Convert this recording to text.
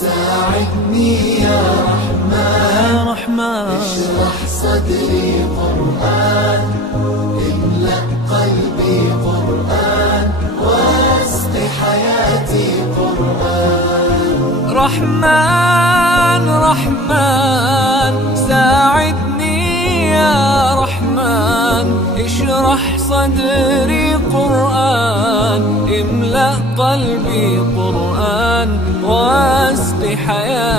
ساعدني يا رحمن اشرح صدري قرآن، املأ قلبي قرآن، واسق حياتي قرآن. رحمن رحمن ساعدني يا رحمن اشرح صدري قرآن، املأ قلبي قرآن، واسق حياتي